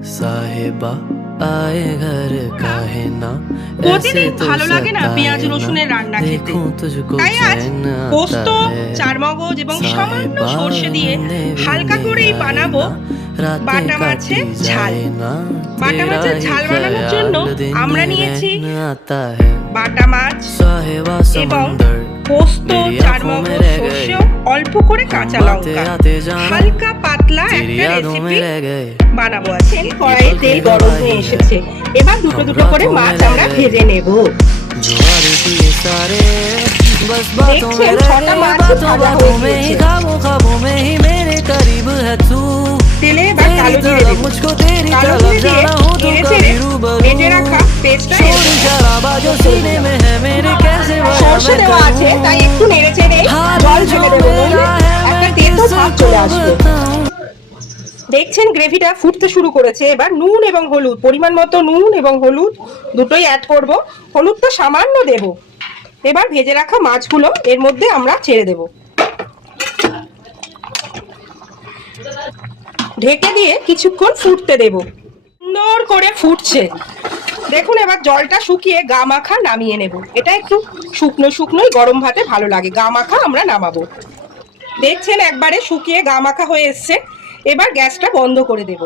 साहिबा आए घर काहे ना প্রতিদিন ভালো লাগে না পেঁয়াজ রসুনের রান্না খেতে, তাই আজ পোস্ত, চারমগজ এবং সামান্য সর্ষে দিয়ে হালকা করেই বানাবো বাটা মাছের ঝাল। বাটা মাছের ঝাল বানানোর জন্য আমরা নিয়েছি বাটা মাছ এবং পোস্ত, চারমগজ, সর্ষে, অল্প করে কাঁচা লঙ্কা, হালকা পাতলা একটা রেসিপি বানাবো। আছে কড়াইয়ে তেল গরম হয়ে এসেছে, এবার দুটো দুটো করে মাছ আমরা ভেজে নেব। দেখছেন 6টা মাছ ভাজা হয়ে গিয়েছে। তেলে এবার কালো জিরে দেব। কালো জিরে দিয়ে নেড়ে চেড়ে ভেজে রাখা পেস্টটা সর্ষে দেওয়া আছে, তাই একটু নেড়ে চেড়ে জল ঢেলে দেবো, নইলে একটা তেতো ভাব চলে আসবে। দেখছেন গ্রেভিটা ফুটতে শুরু করেছে। এবার নুন এবং হলুদ, পরিমাণ মতো নুন এবং হলুদ দুটোই অ্যাড করব। হলুদটা সামান্য দেব। এবার ভেজে রাখা মাছগুলো এর মধ্যে আমরা ছেড়ে দেব। ঢেকে দিয়ে কিছুক্ষণ ফুটতে দেব। সুন্দর করে ফুটছে, দেখুন। এবার জলটা শুকিয়ে গা মাখা নামিয়ে নেব। এটা একটু শুকনো শুকনোই গরম ভাতে ভালো লাগে, গা মাখা আমরা নামাবো। দেখছেন একবারে শুকিয়ে গা মাখা হয়ে এসছে। এবার গ্যাসটা বন্ধ করে দেব।